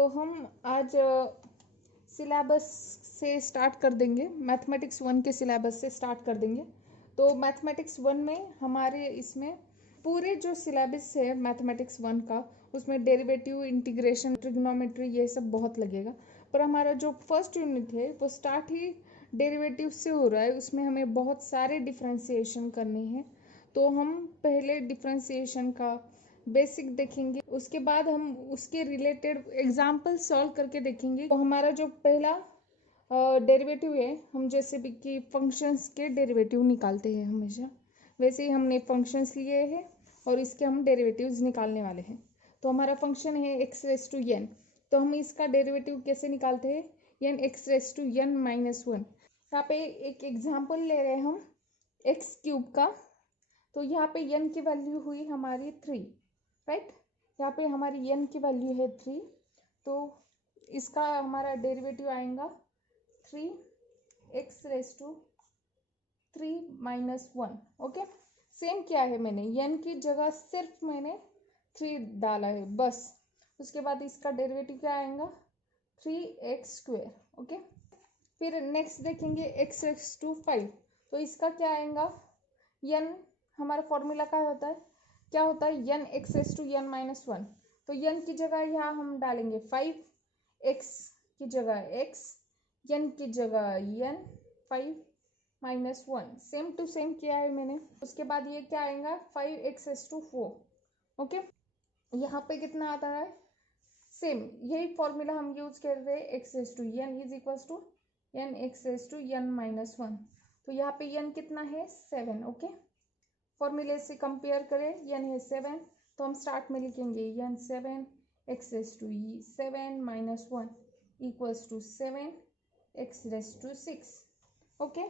तो हम आज सिलेबस से स्टार्ट कर देंगे, मैथमेटिक्स 1 के सिलेबस से स्टार्ट कर देंगे। तो मैथमेटिक्स 1 में हमारे इसमें पूरे जो सिलेबस है मैथमेटिक्स 1 का, उसमें डेरिवेटिव, इंटीग्रेशन, ट्रिग्नोमेट्री ये सब बहुत लगेगा। पर हमारा जो फर्स्ट यूनिट है वो स्टार्ट ही डेरिवेटिव से हो रहा है। उसमें हमें बहुत सारे डिफ्रेंसिएशन करने हैं। तो हम पहले डिफ्रेंसिएशन का बेसिक देखेंगे, उसके बाद हम उसके रिलेटेड एग्जाम्पल सॉल्व करके देखेंगे। तो हमारा जो पहला डेरिवेटिव है, हम जैसे भी कि फंक्शंस के डेरिवेटिव निकालते हैं हमेशा, वैसे ही हमने फंक्शंस लिए हैं और इसके हम डेरिवेटिव्स निकालने वाले हैं। तो हमारा फंक्शन है एक्स रेस टू एन, तो हम इसका डेरिवेटिव कैसे निकालते हैं, n x raise to n minus one. यहाँ पे एक एग्जाम्पल ले रहे हैं हम एक्स क्यूब का। तो यहाँ पे एन की वैल्यू हुई हमारी 3, राइट। यहाँ पे हमारी एन की वैल्यू है 3, तो इसका हमारा डेरिवेटिव आएगा 3 x raise to 3 minus 1। Okay, same किया है मैंने, एन की जगह सिर्फ मैंने 3 डाला है बस। उसके बाद इसका डेरिवेटिव क्या आएगा 3x स्क्वेयर। ओके, फिर नेक्स्ट देखेंगे एक्स रेस टू 5। तो इसका क्या आएगा, एन हमारा फॉर्मूला क्या होता है n x raise to n minus 1। तो एन की जगह यहाँ हम डालेंगे 5, एक्स की जगह एक्स, एन की जगह n, 5 minus 1। Same to same किया है मैंने। उसके बाद ये क्या आएगा 5x रेस टू 4। ओके, यहाँ पे कितना आता है, सेम यही फॉर्मूला हम यूज कर रहे हैं, x raise to n is equal to n x raise to n minus 1। तो यहाँ पे एन कितना है 7। ओके, फॉर्मूले से कंपेयर करें, एन है 7, तो हम स्टार्ट में लिखेंगे n 7 x raise to 7 minus 1 equals to 7 x raise to 6। Okay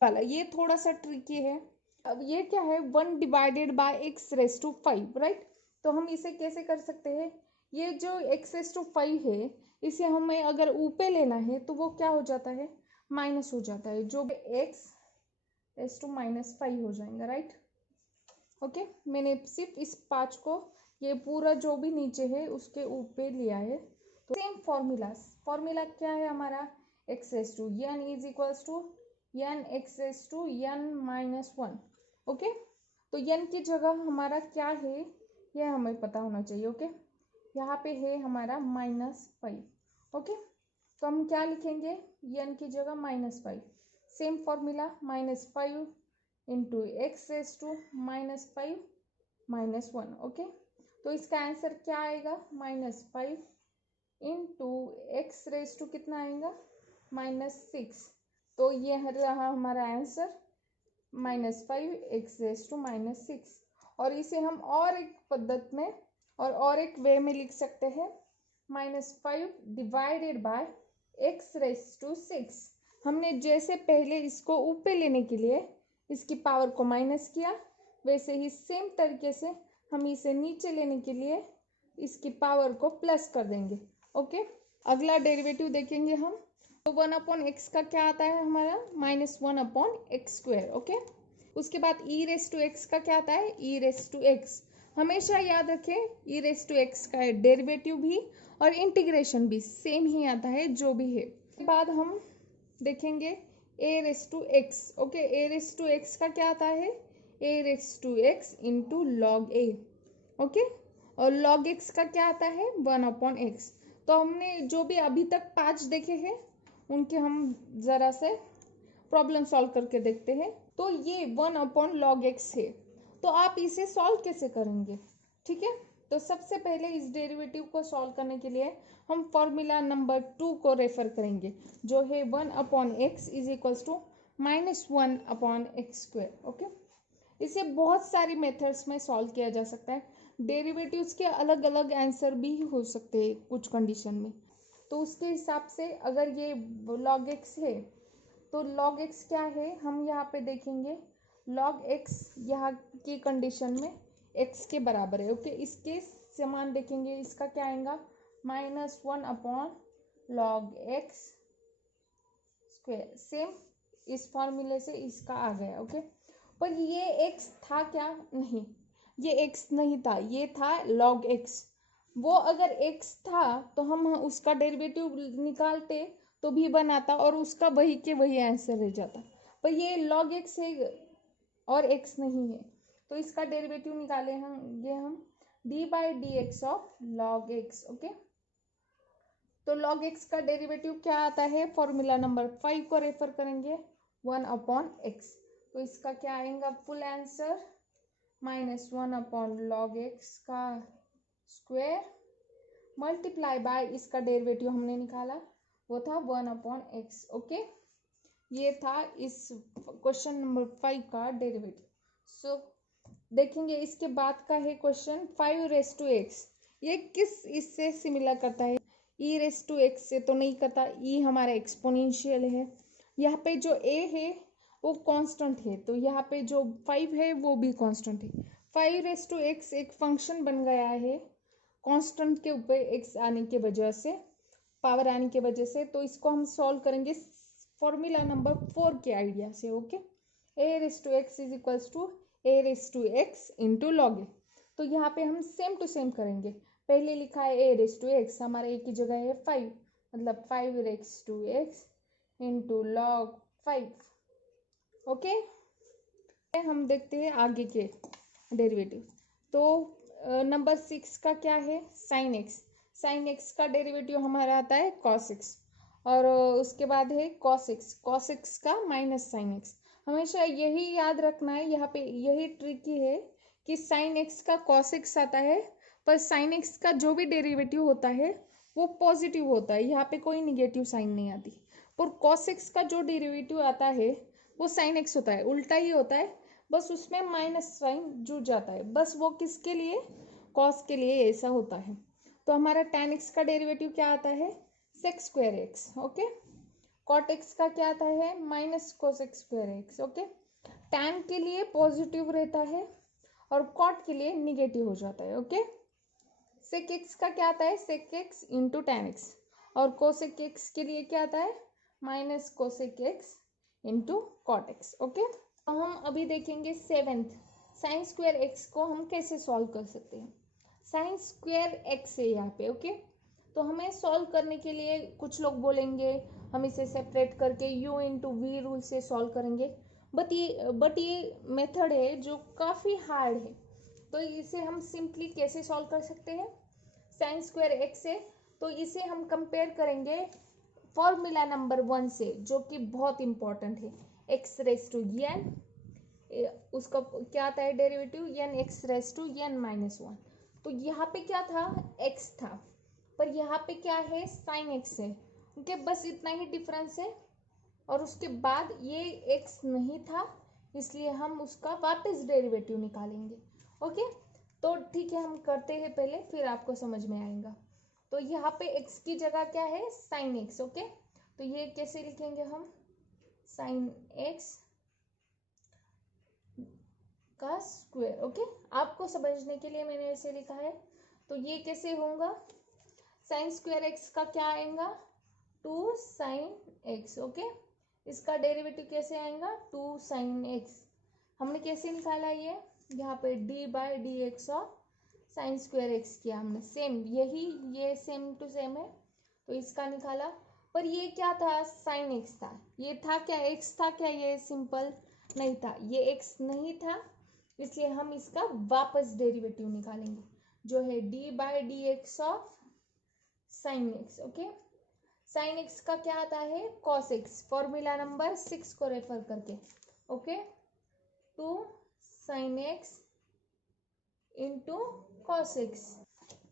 वाला ये थोड़ा सा ट्रिकी है। अब ये क्या है 1 divided by x raise to 5, right. तो हम इसे कैसे कर सकते हैं, ये जो एक्स रेस टू 5 है इसे हमें अगर ऊपर लेना है तो वो क्या हो जाता है, माइनस हो जाता है, जो एक्स रेस टू माइनस 5 हो जाएगा, राइट। ओके, मैंने सिर्फ इस 5 को, ये पूरा जो भी नीचे है उसके ऊपर लिया है। तो सेम फॉर्मूला क्या है हमारा, x raise to n is equals to n x raise to n minus 1। Okay, तो एन की जगह हमारा क्या है यह हमें पता होना चाहिए। ओके, यहाँ पे है हमारा -5। ओके, तो हम क्या लिखेंगे, एन की जगह -5। Same formula -5 into x raise to -5 minus 1। Okay, तो इसका आंसर क्या आएगा -5 इंटू एक्स रेस टू कितना आएगा -6। तो ये रहा हमारा आंसर -5 एक्स रेस टू -6। और इसे हम और एक पद्धति में और एक वे में लिख सकते हैं, -5 divided by x raise to 6। हमने जैसे पहले इसको ऊपर लेने के लिए इसकी पावर को माइनस किया, वैसे ही सेम तरीके से हम इसे नीचे लेने के लिए इसकी पावर को प्लस कर देंगे। ओके, अगला डेरिवेटिव देखेंगे हम। तो 1/x का क्या आता है हमारा -1/x स्क्वायर। ओके, उसके बाद ई रेस टू एक्स का क्या आता है, ई रेस टू एक्स। हमेशा याद रखें ई रेस टू एक्स का डेरिवेटिव भी और इंटीग्रेशन भी सेम ही आता है जो भी है। उसके बाद हम देखेंगे a raise to x. Okay, a raise to x का क्या आता है, a raise to x into log a. Okay, और लॉग एक्स का क्या आता है 1/x। तो हमने जो भी अभी तक 5 देखे हैं उनके हम जरा से प्रॉब्लम सॉल्व करके देखते हैं। तो ये 1/log x है, तो आप इसे सॉल्व कैसे करेंगे, ठीक है। तो सबसे पहले इस डेरिवेटिव को सॉल्व करने के लिए हम फॉर्मूला नंबर 2 को रेफर करेंगे, जो है 1/x is equals to -1/x square. Okay, इसे बहुत सारी मेथड्स में सॉल्व किया जा सकता है। डेरिवेटिव्स के अलग अलग आंसर भी हो सकते हैं कुछ कंडीशन में। तो उसके हिसाब से अगर ये log x है तो log x क्या है, हम यहाँ पे देखेंगे log x यहाँ की कंडीशन में x के बराबर है। ओके, इसके समान देखेंगे, इसका क्या आएगा -1/log x स्क्वायर। सेम इस फॉर्मूले से इसका आ गया। ओके, पर ये x था क्या, नहीं, ये x नहीं था, ये था log x। वो अगर x था तो हम उसका डेरिवेटिव निकालते तो भी बनाता और उसका वही के वही आंसर रह जाता, पर ये log x है और x नहीं है, तो इसका डेरिवेटिव निकालेंगे हम d by d x of log x। Okay, तो log x का डेरिवेटिव क्या आता है, फॉर्मूला नंबर 5 को रेफर करेंगे, 1/x। तो इसका क्या आएगा फुल आंसर, -1/log x का स्क्वायर मल्टीप्लाई बाय इसका डेरिवेटिव हमने निकाला वो था 1/x। ओके, ये था इस क्वेश्चन नंबर 5 का डेरिवेटिव। सो देखेंगे इसके बाद का है क्वेश्चन 5⁻x। ये किस इससे सिमिलर करता है, e⁻x से तो नहीं करता, e हमारा एक्सपोनेंशियल है, यहाँ पे जो a है वो कांस्टेंट है, तो यहाँ पे जो 5 है वो भी कांस्टेंट है। 5⁻x एक फंक्शन बन गया है कांस्टेंट के ऊपर x आने के वजह से, पावर आने के वजह से, तो इसको हम सॉल्व करेंगे फॉर्मूला नंबर 4 के आइडिया से। Okay, a⁻x is equals to a⁻x into log a. तो यहाँ पे हम सेम टू सेम करेंगे, पहले लिखा है a⁻x, हमारा एक ही जगह है 5, मतलब 5⁻x इंटू लॉग 5। ओके, हम देखते हैं आगे के डेरिवेटिव। तो नंबर 6 का क्या है, साइन एक्स। साइन एक्स का डेरिवेटिव हमारा आता है कॉस एक्स, और उसके बाद है कॉस एक्स का माइनस साइन एक्स। हमेशा यही याद रखना है, यहाँ पे यही ट्रिकी है कि साइन एक्स का कॉस एक्स आता है, पर साइन एक्स का जो भी डेरिवेटिव होता है वो पॉजिटिव होता है, यहाँ पे कोई निगेटिव साइन नहीं आती। पर कॉस एक्स का जो डेरिवेटिव आता है वो साइन एक्स होता है, उल्टा ही होता है, बस उसमें माइनस साइन जुड़ जाता है, बस वो किसके लिए, कॉस के लिए ऐसा होता है। तो हमारा tan x का डेरिवेटिव क्या आता है, sec square x. Okay, cot x का क्या आता है, minus cos x square x. Okay, tan के लिए पॉजिटिव रहता है और cot के लिए निगेटिव हो जाता है। ओके, sec x का क्या आता है, sec x into tan x, और cosec x के लिए क्या आता है, minus cosec x into cot x। Okay, तो हम अभी देखेंगे 7th, साइन स्क्वायर एक्स को हम कैसे सॉल्व कर सकते हैं। साइन स्क्वायर एक्स है यहाँ पे। ओके, तो हमें सॉल्व करने के लिए कुछ लोग बोलेंगे हम इसे सेपरेट करके u इंटू वी रूल से सॉल्व करेंगे, बट ये मेथड है जो काफ़ी हार्ड है। तो इसे हम सिंपली कैसे सॉल्व कर सकते हैं, साइन स्क्वायर एक्स है तो इसे हम कंपेयर करेंगे फॉर्मूला नंबर 1 से, जो कि बहुत इंपॉर्टेंट है, एक्स रेस टू एन, उसका क्या आता है derivative, n x raise to n minus 1। तो यहाँ पे क्या था, x था, पर यहाँ पे क्या है, साइन x है। ओके, बस इतना ही डिफरेंस है, और उसके बाद ये x नहीं था, इसलिए हम उसका वापस डेरिवेटिव निकालेंगे। ओके, तो ठीक है, हम करते हैं पहले, फिर आपको समझ में आएगा। तो यहाँ पे x की जगह क्या है, साइन x। ओके, तो ये कैसे लिखेंगे हम, साइन x का स्क्वायर। ओके, आपको समझने के लिए मैंने ऐसे लिखा है। तो ये कैसे होगा, साइन स्क्वायर एक्स का क्या आएगा, 2 साइन एक्स। ओके, इसका डेरिवेटिव कैसे आएगा, 2 साइन एक्स। हमने कैसे निकाला ये, यहाँ पे d by d x of sine square x किया हमने, सेम यही, ये सेम टू सेम है, तो इसका निकाला। पर ये क्या था, साइन एक्स था, ये था क्या, एक्स था क्या, ये सिंपल नहीं था, ये एक्स नहीं था, इसलिए हम इसका वापस डेरिवेटिव निकालेंगे, जो है d by d x of sine x. Okay, sine x का क्या आता है, कॉस एक्स, फॉर्मूला नंबर 6 को रेफर करके। Okay, 2 sine x into cos x.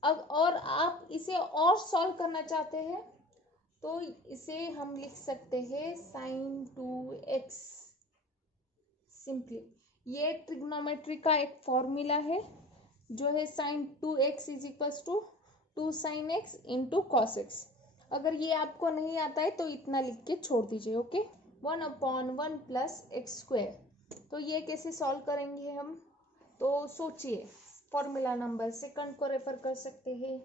अब और आप इसे और सॉल्व करना चाहते हैं तो इसे हम लिख सकते हैं साइन 2x सिंपली। ये ट्रिग्नोमेट्री का एक फॉर्मूला है, जो है sine 2x is equals to 2 sine x into cos x. अगर ये आपको नहीं आता है तो इतना लिख के छोड़ दीजिए। Okay, 1/1 plus x square. तो ये कैसे सॉल्व करेंगे हम, तो सोचिए, फॉर्मूला नंबर 2 को रेफर कर सकते हैं,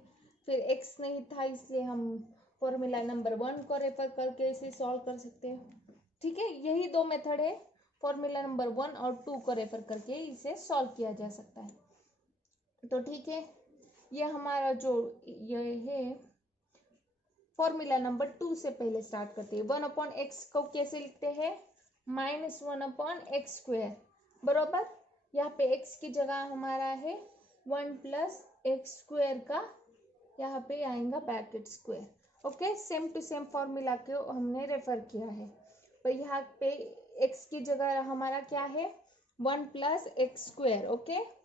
फिर x नहीं था इसलिए हम फॉर्मूला नंबर 1 को रेफर करके इसे सॉल्व कर सकते हैं। ठीक है, यही दो मेथड है, फॉर्मूला नंबर 1 और 2 को रेफर करके इसे सॉल्व किया जा सकता है। तो ठीक है, ये हमारा जो ये है फॉर्मूला नंबर 2 से पहले स्टार्ट करते हैं। 1/x को कैसे लिखते हैं? -1/x²। बरोबर, यहाँ पे x की जगह हमारा है 1 + x² का, यहाँ पे आएगा bracket square. Okay, same to same formula को हमने रेफर किया है। पर यहाँ पे x की जगह हमारा क्या है? 1 + x²। ओके,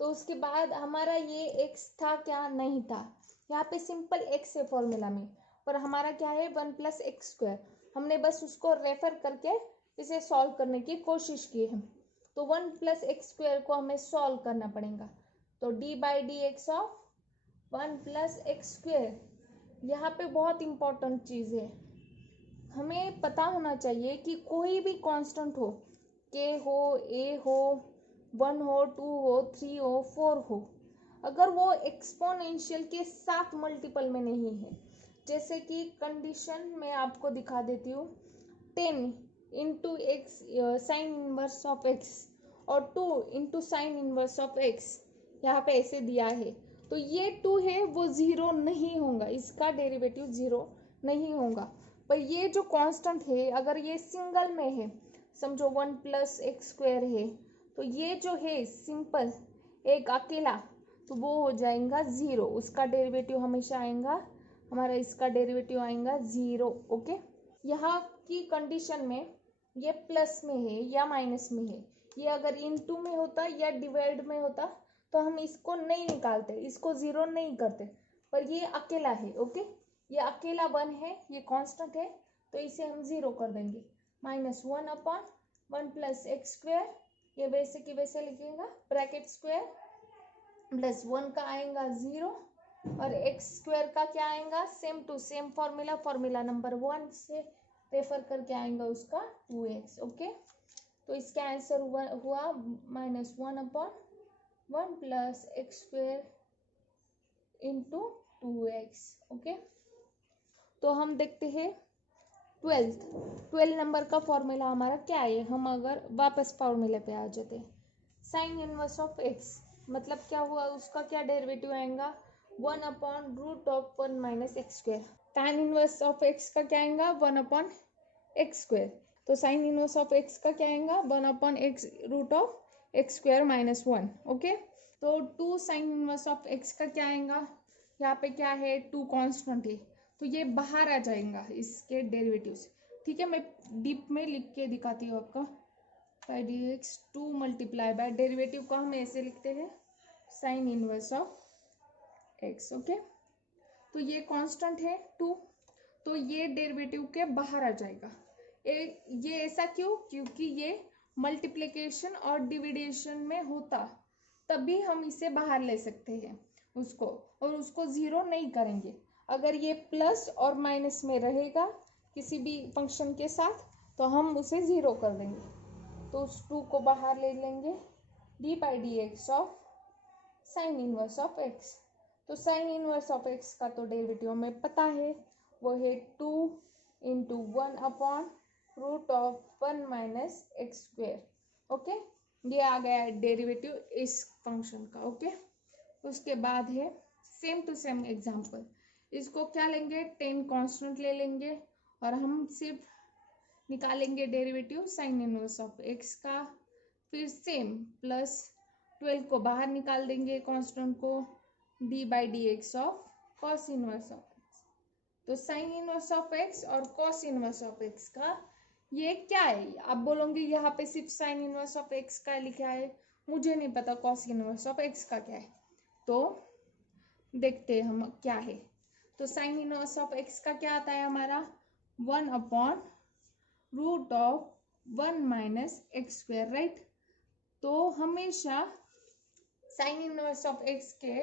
तो उसके बाद हमारा ये x था क्या? नहीं था। यहाँ पे सिंपल x है फॉर्मूला में, पर हमारा क्या है? 1 + x²। हमने बस उसको रेफर करके इसे सॉल्व करने की कोशिश की है। तो 1 + x² को हमें सॉल्व करना पड़ेगा। तो d/dx ऑफ 1 + x²। यहाँ पे बहुत इंपॉर्टेंट चीज़ है, हमें पता होना चाहिए कि कोई भी कांस्टेंट हो, k हो, a हो, 1 हो, 2 हो, 3 हो, 4 हो, अगर वो एक्सपोनेंशियल के साथ मल्टीपल में नहीं है, जैसे कि कंडीशन मैं आपको दिखा देती हूँ, 10 × x sine inverse of x और 2 × साइन इनवर्स ऑफ x यहाँ पे ऐसे दिया है, तो ये 2 है वो 0 नहीं होगा, इसका डेरिवेटिव 0 नहीं होगा। पर ये जो कांस्टेंट है अगर ये सिंगल में है, समझो 1 + x² है, तो ये जो है सिंपल एक अकेला, तो वो हो जाएगा 0, उसका डेरिवेटिव हमेशा आएगा हमारा, इसका डेरिवेटिव आएगा 0। ओके, यहाँ की कंडीशन में ये प्लस में है या माइनस में है, ये अगर इनटू में होता या डिवाइड में होता तो हम इसको नहीं निकालते, इसको 0 नहीं करते, पर ये अकेला है। ओके, ये अकेला 1 है, ये कांस्टेंट है, तो इसे हम 0 कर देंगे। -1/1 + x², ये वैसे की वैसे लिखेगा, ब्रैकेट स्क्वायर प्लस 1 का आएगा 0 और x² का क्या आएगा? Same to same formula number 1 से रेफर करके आएगा उसका 2x। ओके, तो इसका आंसर हुआ -1/1 + x² × 2x। ओके, तो हम देखते हैं 12 नंबर का फॉर्मूला हमारा क्या है। हम अगर वापस फॉर्मूले पे आ जाते हैं, साइन इनवर्स ऑफ x मतलब क्या हुआ, उसका क्या डेरिवेटिव आएगा? 1/√1 - x²। tan inverse of x का क्या आएगा? 1/x²। तो साइन इनवर्स ऑफ x का क्या आएगा? 1/√x² - 1। ओके, तो 2 साइन इनवर्स ऑफ x का क्या आएगा? यहाँ पे क्या है? 2 कांस्टेंट है, तो ये बाहर आ जाएगा इसके डेरिवेटिव से। ठीक है, मैं डीप में लिख के दिखाती हूँ आपको। dx 2 × डेरिवेटिव को हम ऐसे लिखते हैं, sine inverse of x। Okay, तो ये कांस्टेंट है 2, तो ये डेरिवेटिव के बाहर आ जाएगा। ये ऐसा क्यों? क्योंकि ये मल्टीप्लिकेशन और डिविडेशन में होता, तभी हम इसे बाहर ले सकते हैं उसको, और उसको 0 नहीं करेंगे। अगर ये प्लस और माइनस में रहेगा किसी भी फंक्शन के साथ, तो हम उसे 0 कर देंगे, तो उस 2 को बाहर ले लेंगे। d/dx of sine inverse of x, तो साइन इनवर्स ऑफ x का तो डेरिवेटिव हमें पता है, वो है 2 × 1/√1 - x²। ओके, ये आ गया डेरिवेटिव इस फंक्शन का। ओके, उसके बाद है सेम टू सेम एग्जांपल, इसको क्या लेंगे? 10 कांस्टेंट ले लेंगे और हम सिर्फ निकालेंगे derivative sine inverse of x का, फिर सेम प्लस 12 को बाहर निकाल देंगे कांस्टेंट को, d/dx of cos inverse of x। तो साइन इनवर्स ऑफ x और कॉस इनवर्स ऑफ x का ये क्या है? आप बोलोगे यहाँ पे सिर्फ साइन इनवर्स ऑफ x का लिखा है, मुझे नहीं पता कॉस इनवर्स ऑफ x का क्या है, तो देखते हैं हम क्या है। तो साइन इनवर्स ऑफ x का क्या आता है हमारा? 1/√1 - x², राइट। तो हमेशा साइन इनवर्स ऑफ x के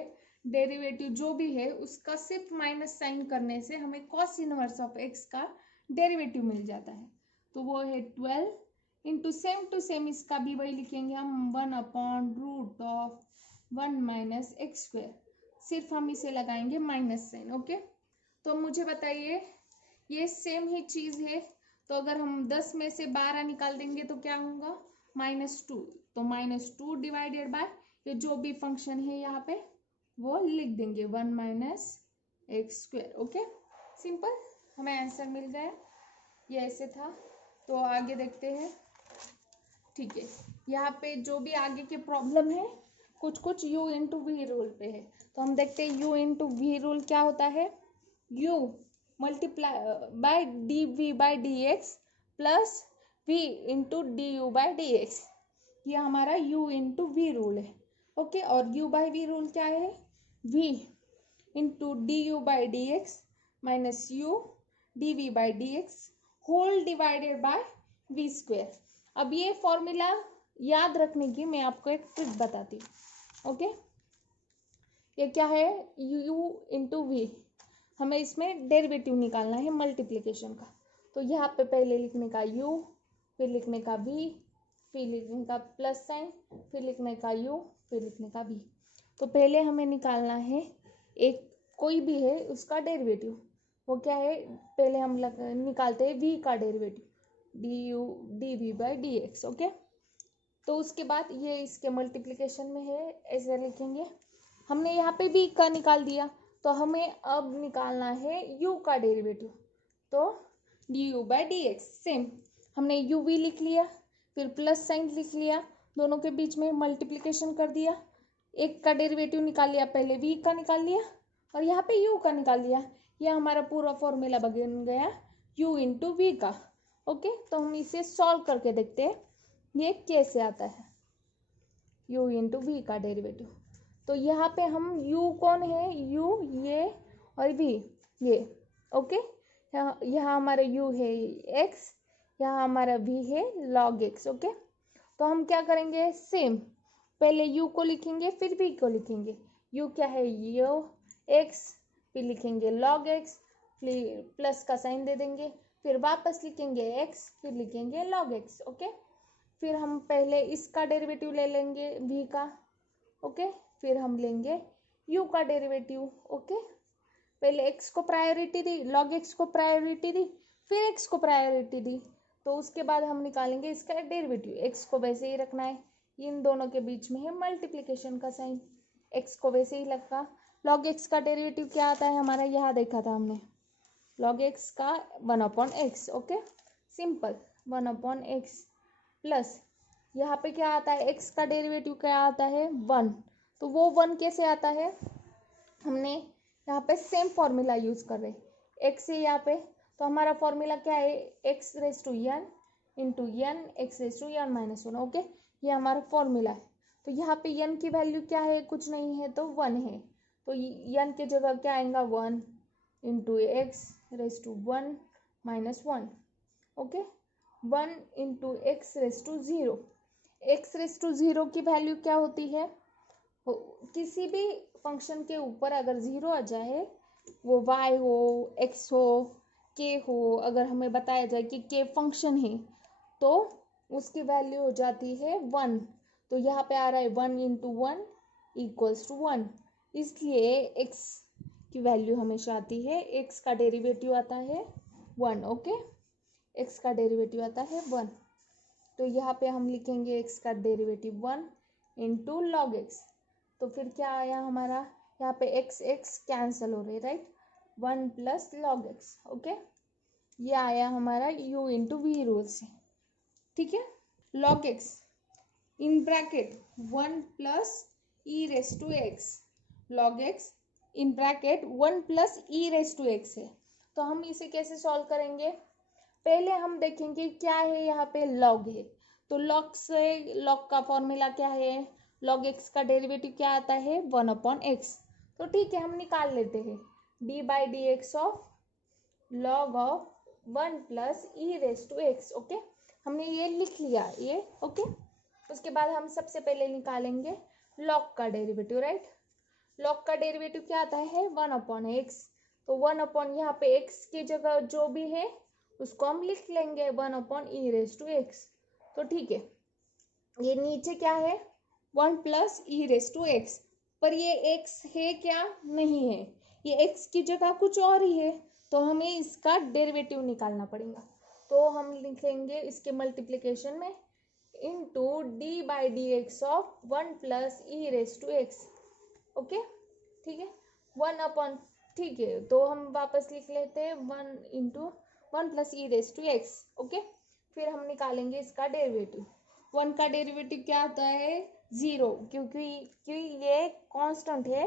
डेरिवेटिव जो भी है उसका सिर्फ माइनस साइन करने से हमें कॉस इनवर्स ऑफ x का डेरिवेटिव मिल जाता है, तो वो है 12 × सेम टू सेम इसका भी वही लिखेंगे हम, 1/√1 - x², सिर्फ हम इसे लगाएंगे माइनस साइन। ओके, तो मुझे बताइए ये सेम ही चीज है, तो अगर हम 10 में से 12 निकाल देंगे तो क्या होगा? -2, तो -2 डिवाइडेड बाय ये जो भी फंक्शन है यहाँ पे वो लिख देंगे 1 minus x square. Okay, simple, हमें आंसर मिल गया। ये ऐसे था। तो आगे देखते हैं। ठीक है, यहाँ पे जो भी आगे के प्रॉब्लम है कुछ कुछ u इंटू वी रूल पे है। तो हम देखते हैं u इंटू वी रूल क्या होता है। u multiply by d v by d x plus v into d u by d x, ये हमारा u इंटू वी रूल है। ओके, और u बाई वी रूल क्या है, v into d u by d x minus u d v by d x whole divided by v square. अब ये formula याद रखने की मैं आपको एक ट्रिक बताती हूँ। ओके, ये क्या है, u इंटू वी, हमें इसमें डेरिवेटिव निकालना है मल्टीप्लिकेशन का। तो यहाँ पे पहले लिखने का u, फिर लिखने का v, फिर लिखने का प्लस साइन, फिर लिखने का u, फिर लिखने का v। तो पहले हमें निकालना है एक कोई भी है उसका डेरिवेटिव। वो क्या है, पहले हम निकालते हैं v का derivative, d u d v by d x. Okay, तो उसके बाद ये इसके मल्टीप्लिकेशन में है, ऐसे लिखेंगे। हमने यहाँ पे v का निकाल दिया, तो हमें अब निकालना है u का डेरिवेटिव। तो D u by d x, same हमने यू वी लिख लिया, फिर प्लस साइन लिख लिया, दोनों के बीच में मल्टीप्लिकेशन कर दिया, एक का डेरिवेटिव निकाल लिया, पहले v का निकाल लिया और यहाँ पे u का निकाल लिया। यह हमारा पूरा फॉर्मूला बन गया u इंटू वी का। ओके, तो हम इसे सॉल्व करके देखते हैं ये कैसे आता है, u इंटू वी का डेरिवेटिव। तो यहाँ पे हम u कौन है, u ये और v ये। ओके, यहाँ हमारा u है x, यहाँ हमारा v है log x। ओके, तो हम क्या करेंगे, सेम पहले u को लिखेंगे फिर v को लिखेंगे। u क्या है, u x, फिर लिखेंगे log x, फिर प्लस का साइन दे देंगे, फिर वापस लिखेंगे x, फिर लिखेंगे log x। ओके, फिर हम पहले इसका डेरिवेटिव ले लेंगे v का। ओके, फिर हम लेंगे u का डेरिवेटिव। ओके, पहले x को प्रायोरिटी दी, log x को प्रायोरिटी दी, फिर x को प्रायोरिटी दी, तो उसके बाद हम निकालेंगे इसका डेरिवेटिव। x को वैसे ही रखना है, इन दोनों के बीच में है मल्टीप्लिकेशन का साइन, x को वैसे ही रखा। log x का डेरिवेटिव क्या आता है हमारा, यहाँ देखा था हमने, log x का 1/x। Okay, simple 1/x plus यहाँ पे क्या आता है, x का डेरिवेटिव क्या आता है 1। तो वो 1 कैसे आता है, हमने यहाँ पे सेम फॉर्मूला यूज कर रहे हैं, x है यहाँ पे, तो हमारा फॉर्मूला क्या है, x raise to n into n x raise to n minus 1। Okay, ये हमारा फॉर्मूला है। तो यहाँ पे n की वैल्यू क्या है, कुछ नहीं है तो 1 है, तो n की जगह क्या आएगा 1 into x raise to 1 minus 1। Okay, 1 into x raise to 0। X raise to 0 की वैल्यू क्या होती है, किसी भी फंक्शन के ऊपर अगर 0 आ जाए, वो y हो x हो k हो, अगर हमें बताया जाए कि k फंक्शन है तो उसकी वैल्यू हो जाती है 1। तो यहाँ पे आ रहा है 1 इंटू 1 इक्वल्स टू 1, इसलिए x की वैल्यू हमेशा आती है, x का डेरिवेटिव आता है 1। ओके, x का डेरिवेटिव आता है 1, तो यहाँ पे हम लिखेंगे x का डेरिवेटिव 1 इंटू लॉग एक्स। तो फिर क्या आया हमारा, यहाँ पे x x कैंसिल हो रहे, right, 1 plus log x. Okay, ये आया हमारा u इंटू वी रूल से। ठीक है, log x in bracket 1 plus e raise to x, log x in bracket 1 plus e raise to x है। तो हम इसे कैसे सॉल्व करेंगे, पहले हम देखेंगे क्या है, यहाँ पे log है, तो log से log का फॉर्मूला क्या है, log x का डेरिवेटिव क्या आता है 1/x। तो ठीक है, हम निकाल लेते हैं d by d x of log of 1 plus e raise to x. Okay, हमने ये लिख लिया ये। ओके, उसके बाद हम सबसे पहले निकालेंगे log का डेरिवेटिव, राइट। log का डेरिवेटिव क्या आता है 1/x, तो 1 यहाँ पे x की जगह जो भी है उसको हम लिख लेंगे 1/e रेस टू एक्स। तो ठीक है, ये नीचे क्या है 1 plus e raise to x, पर ये x है क्या, नहीं है, ये x की जगह कुछ और ही है, तो हमें इसका डेरिवेटिव निकालना पड़ेगा। तो हम लिखेंगे इसके मल्टीप्लिकेशन में into d by d x of 1 plus e raise to x. Okay, ठीक है, 1 अपॉन, ठीक है, तो हम वापस लिख लेते हैं 1 plus e raise to x. Okay, फिर हम निकालेंगे इसका डेरिवेटिव। 1 का डेरिवेटिव क्या आता है? 0, क्योंकि ये कांस्टेंट है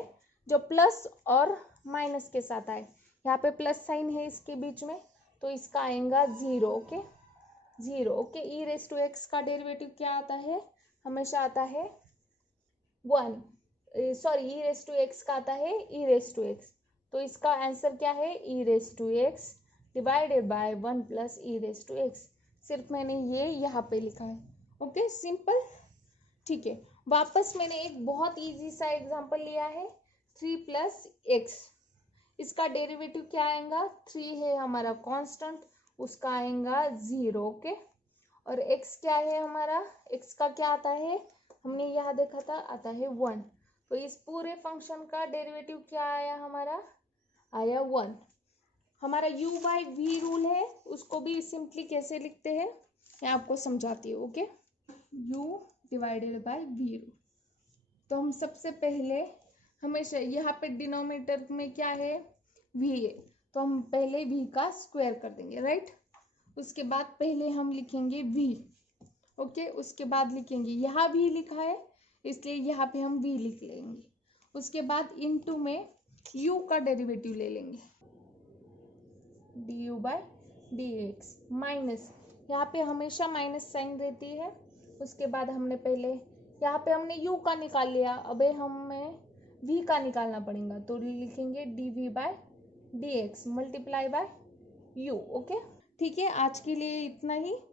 जो प्लस और माइनस के साथ आए। यहाँ पे प्लस साइन है इसके बीच में, तो इसका आएगा 0। Okay, 0। Okay, e raise to x का डेरिवेटिव क्या आता है? हमेशा आता है 1, sorry, e raise to x का आता है ई रेस टू एक्स, तो इसका आंसर क्या है? E raise to x divided by 1 plus e raise to x. सिर्फ मैंने ये यहाँ पे लिखा है। Okay, simple. ठीक है, वापस मैंने एक बहुत इजी सा एग्जांपल लिया है, 3 प्लस एक्स। इसका डेरिवेटिव क्या आएगा? 3 है हमारा कांस्टेंट, उसका आएगा 0। ओके, और x क्या है हमारा? x का क्या आता है? हमने यहाँ देखा था, आता है 1। तो इस पूरे फंक्शन का डेरिवेटिव क्या आया हमारा? आया 1। हमारा u बाई वी रूल है, उसको भी सिंपली कैसे लिखते हैं मैं आपको समझाती हूँ। Okay, u divided by v rule. तो हम सबसे पहले हमेशा यहाँ पे डिनोमिनेटर में क्या है? v है, तो हम पहले v का स्क्वायर कर देंगे, राइट। उसके बाद पहले हम लिखेंगे v। ओके, उसके बाद लिखेंगे, यहाँ v लिखा है इसलिए यहाँ पे हम v लिख लेंगे। उसके बाद इनटू में u का डेरिवेटिव ले लेंगे, du बाय dx, माइनस, यहाँ पे हमेशा माइनस साइन रहती है। उसके बाद हमने पहले यहाँ पे हमने u का निकाल लिया, अब हमें v का निकालना पड़ेगा, तो लिखेंगे dv by dx multiply by u। Okay, ठीक है, आज के लिए इतना ही।